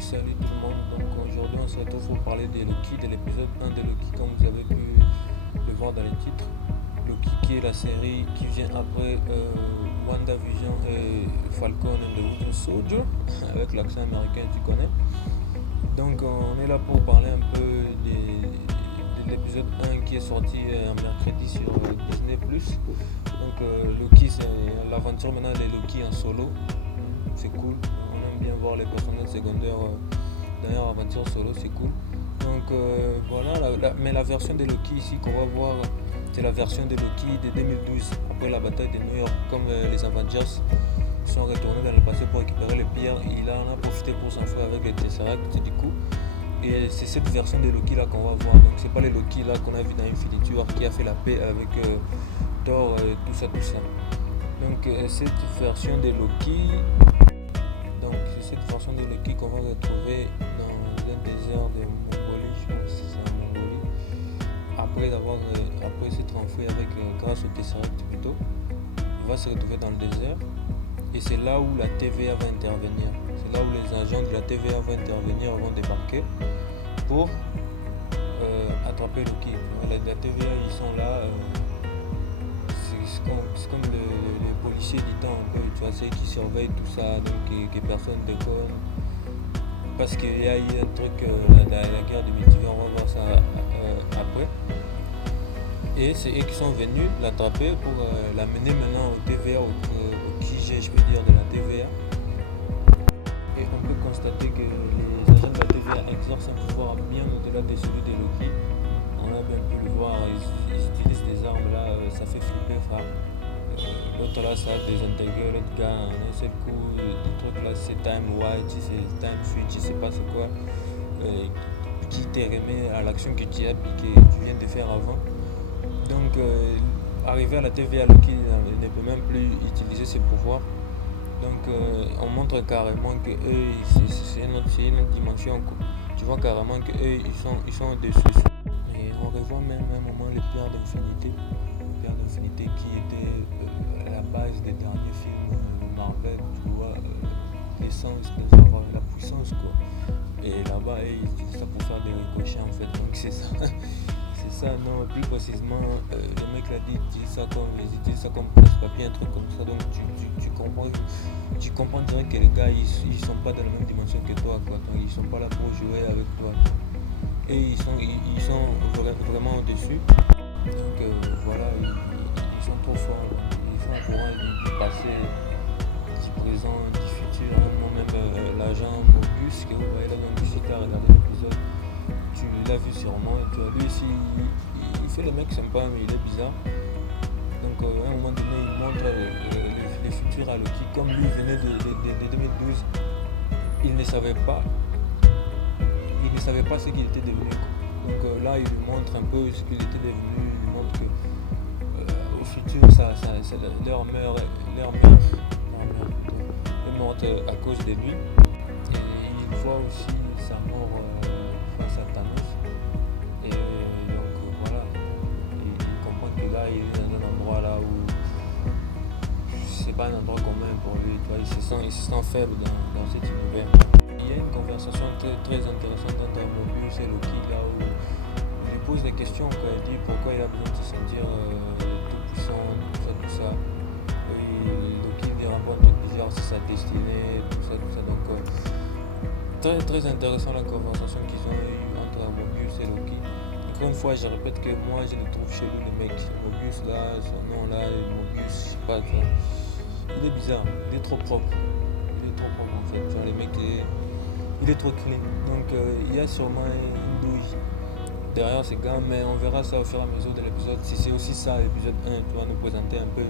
Salut tout le monde. Donc aujourd'hui on se retrouve pour parler de Loki, de l'épisode 1 de Loki comme vous avez pu le voir dans les titres. Loki qui est la série qui vient après WandaVision et Falcon and the Winter Soldier avec l'accent américain tu connais. Donc on est là pour parler un peu de l'épisode 1 qui est sorti un mercredi sur Disney+. Donc Loki c'est l'aventure maintenant de Loki en solo. C'est cool, on aime bien voir les personnages secondaires dans leur aventure solo, c'est cool. Donc voilà, mais la version de Loki ici qu'on va voir, c'est la version de Loki de 2012, après la bataille de New York, comme les Avengers sont retournés dans le passé pour récupérer les pierres, il en a profité pour s'enfuir avec les Tesseract du coup. Et c'est cette version de Loki là qu'on va voir, donc c'est pas les Loki là qu'on a vu dans Infinity War qui a fait la paix avec Thor et tout ça. Donc cette version de Loki, c'est cette version de Loki qu'on va retrouver dans un désert de Mongolie, je pense que c'est en Mongolie. Après s'être enfui grâce au Tesseract plutôt, il va se retrouver dans le désert. Et c'est là où la TVA va intervenir. C'est là où les agents de la TVA vont intervenir, vont débarquer pour attraper Loki. La TVA, ils sont là. C'est comme les policiers du temps un peu, tu vois, c'est eux qui surveillent tout ça, donc que personne déconne. Parce qu'il y a eu un truc, la guerre du multivers, on va voir ça après. Et c'est eux qui sont venus l'attraper pour l'amener maintenant au TVA, au QG, je peux dire, de la TVA. Et on peut constater que les agents de la TVA exercent un pouvoir bien au-delà de celui de Loki. On a bien pu le voir, ils utilisent des armes là, ça fait flipper frère. L'autre là ça a désintégré l'autre gars en un seul coup, des trucs là c'est time white, c'est time switch, je sais pas c'est quoi, qui t'est remis à l'action que tu viens de faire avant. Donc arrivé à la TVA, Loki ne peut même plus utiliser ses pouvoirs. Donc on montre carrément que eux c'est une autre dimension. Tu vois carrément que eux ils sont au-dessus. Et on revoit même à un moment les pierres d'infinité. Les pierres d'infinité qui étaient à la base des derniers films de Marvel, tu vois, l'essence, la puissance quoi. Et là-bas ils utilisent ça pour faire des ricochets en fait. Donc c'est ça. C'est ça, non, plus précisément, les mecs là ils utilisent ça comme presse-papier, un truc comme ça, donc tu comprends direct que les gars ils sont pas dans la même dimension que toi, quoi, donc ils sont pas là pour jouer avec toi, et ils sont vraiment au-dessus, donc voilà, ils sont trop forts, ils sont au courant du passé, du présent, du futur, même l'agent Mobius que vous voyez là, donc si tu as regardé l'épisode, tu l'as vu sûrement, tu vois, lui ici il fait le mec sympa mais il est bizarre. Donc à un moment donné il montre les futurs à Loki, comme lui venait de 2012, il ne savait pas ce qu'il était devenu. Donc là il lui montre un peu ce qu'il était devenu, il lui montre que au futur leur mère est morte à cause de lui. Et il voit aussi sa mort face à Thanos. Et donc voilà, il comprend que là il est dans un endroit là où c'est pas un endroit commun pour lui, tu vois, il se sent faible dans cet univers. Il y a une conversation très, très intéressante entre Mobius et Loki là où il lui pose des questions quand il dit pourquoi il a besoin de se sentir tout puissant, tout ça. Et Loki lui renvoie un truc bizarre, c'est sa destinée, tout ça. Donc très très intéressant la conversation qu'ils ont eue entre Mobius et Loki. Encore une fois, je répète que moi je le trouve chez lui le mec. Mobius là, son nom là, Mobius, je sais pas, il est bizarre, il est trop propre. Il est trop propre en fait. Genre, les mecs, il est trop clean. Donc il y a sûrement une douille derrière ces gars, mais on verra ça au fur et à mesure de l'épisode. Si c'est aussi ça, l'épisode 1, tu vas nous présenter un peu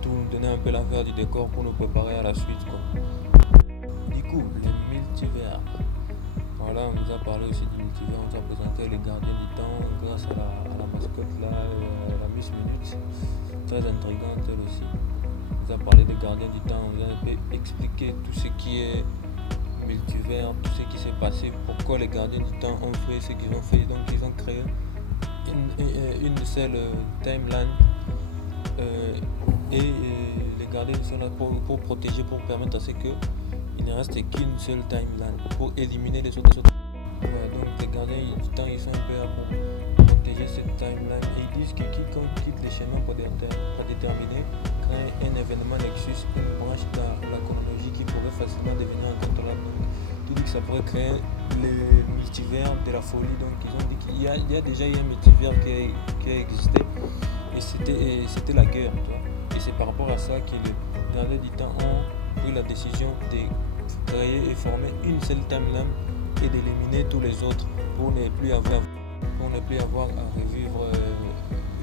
tout, nous donner un peu l'envers du décor pour nous préparer à la suite quoi. Du coup, les multivers. Voilà, on nous a parlé aussi du multivers, on nous a présenté les gardiens du temps grâce à la mascotte là, la Miss Minute, très intrigante elle aussi. On nous a parlé des gardiens du temps, on nous a expliqué tout ce qui est multivers, tout ce qui s'est passé, pourquoi les gardiens du temps ont fait ce qu'ils ont fait, donc ils ont créé une seule timeline et les gardiens sont là pour protéger, pour permettre à ce que il ne reste qu'une seule timeline pour éliminer les autres. Voilà, donc les gardiens du temps, ils sont un peu là pour protéger cette timeline et ils disent que quiconque quitte les chemins prédéterminés crée un événement Nexus, une branche dans la chronologie qui pourrait facilement devenir incontrôlable. Donc, tout dit que ça pourrait créer le multivers de la folie. Donc ils ont dit qu'il y a déjà eu un multivers qui a existé et c'était la guerre, tu vois. Et c'est par rapport à ça que les gardiens du temps ont pris la décision de créer et former une seule timeline et d'éliminer tous les autres pour ne plus avoir à revivre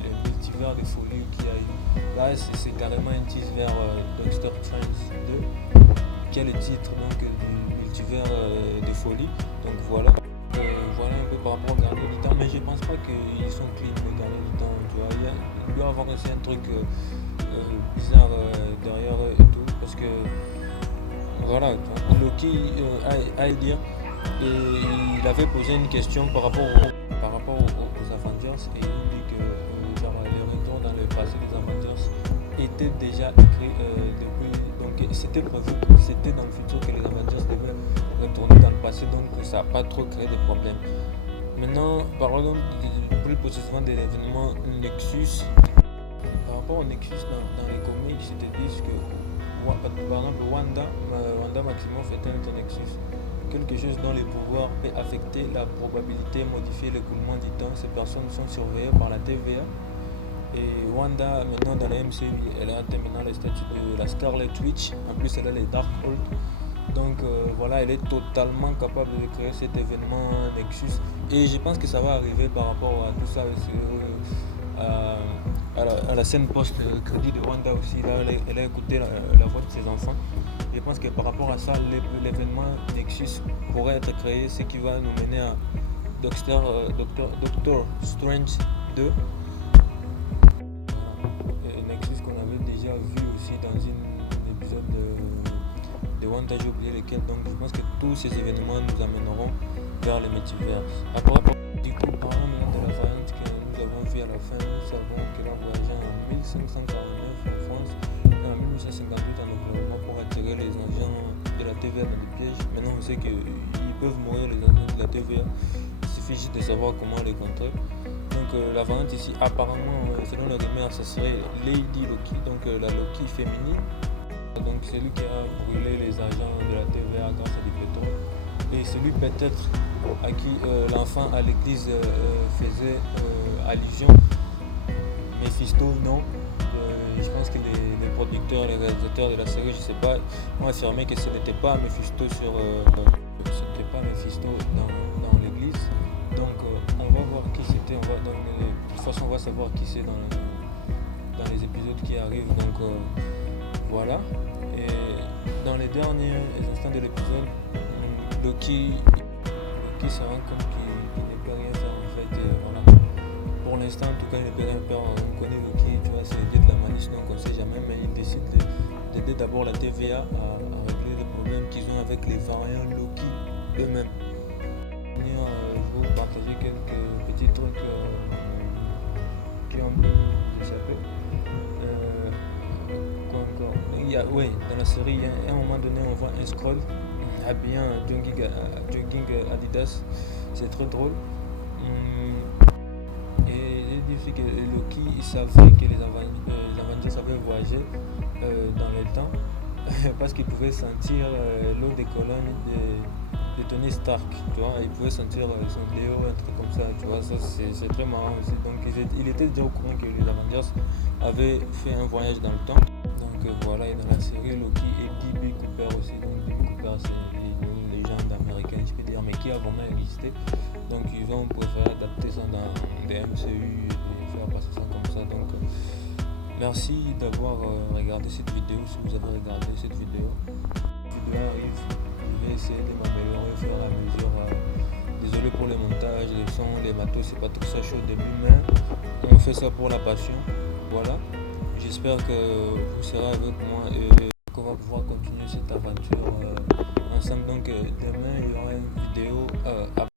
le multivers de folie qu'il y a eu. Là, c'est carrément un tease vers Doctor Strange 2, qui est le titre donc, du multivers de folie. Donc voilà. Voilà un peu par rapport aux gardiens du temps, mais je pense pas qu'ils sont clean les gardiens du temps. Tu vois, il doit y avoir aussi un truc bizarre derrière eux et tout, parce que voilà, Loki a à dire. Et il avait posé une question par rapport aux Avengers et il dit que le retour dans le passé des Avengers était déjà écrit depuis. Donc c'était prévu, c'était dans le futur que les Avengers devaient retourner dans le passé, donc ça n'a pas trop créé de problèmes. Maintenant, parlons plus précisément de l'événement Nexus. Par rapport au Nexus dans les comics, ils te disent que par exemple Wanda Maximoff est un Nexus. Quelque chose dont les pouvoirs peut affecter la probabilité, modifier l'écoulement du temps. Ces personnes sont surveillées par la TVA. Et Wanda, maintenant dans la MCU, elle a atteint maintenant le statut de la Scarlet Witch. En plus, elle a les Darkhold. Donc voilà, elle est totalement capable de créer cet événement Nexus. Et je pense que ça va arriver par rapport à tout ça. À la scène post-crédit de Wanda aussi, là, elle a écouté la voix de ses enfants. Je pense que par rapport à ça, l'événement Nexus pourrait être créé, ce qui va nous mener à Doctor Strange 2. Nexus qu'on avait déjà vu aussi dans un épisode de Wanda, j'ai oublié lequel. Donc je pense que tous ces événements nous amèneront vers le multivers. Après, du coup, parlons maintenant de la variante que nous avons vue à la fin. Nous savons qu'elle a voyagé en 1549 en France et en 1858 en développement pour attirer les agents de la TVA dans des pièges. Maintenant on sait qu'ils peuvent mourir les agents de la TVA. Il suffit juste de savoir comment les contrer. Donc la variante ici, apparemment, selon le rumeur, ça serait Lady Loki, donc la Loki féminine. Donc c'est lui qui a brûlé les agents de la TVA grâce à du pétrole. Et celui peut-être à qui l'enfant à l'église faisait allusion, Mephisto, non. Je pense que les producteurs, les réalisateurs de la série, je sais pas, ont affirmé que ce n'était pas Mephisto dans l'église. Donc on va voir qui c'était, de toute façon on va savoir qui c'est dans les épisodes qui arrivent. Donc voilà. Et dans les derniers instants de l'épisode, Loki se rend compte qu'il ne peut rien faire en fait. Voilà. Pour l'instant, en tout cas, il ne peut rien faire. On connaît Loki, tu vois, c'est de la malice, donc on ne sait jamais, mais il décide d'aider d'abord la TVA à régler les problèmes qu'ils ont avec les variants Loki eux-mêmes. Je vais vous partager quelques petits trucs qui ont échappé. Dans la série, à un moment donné, on voit un scroll habillé en jogging Adidas. C'est très drôle. Et il dit que Loki il savait que les Avengers avaient voyagé dans le temps parce qu'ils pouvaient sentir l'eau des colonnes de Tony Stark, tu vois, il pouvait sentir son léo, un truc comme ça, tu vois, ça c'est très marrant aussi. Donc il était déjà au courant que les Avengers avaient fait un voyage dans le temps. Donc voilà, et dans la série Loki et D.B. Cooper aussi. Donc D.B. Cooper c'est une légende américaine, je peux dire, mais qui a vraiment existé. Donc ils ont préféré adapter ça dans des MCU et faire passer ça comme ça. Donc merci d'avoir regardé cette vidéo. Si vous avez regardé cette vidéo, arrive, je vais essayer de m'améliorer au fur et à mesure. Désolé pour le montage, les sons, les matos, c'est pas tout ça chaud au début, mais on fait ça pour la passion. Voilà. J'espère que vous serez avec moi et qu'on va pouvoir continuer cette aventure ensemble. Donc demain il y aura une vidéo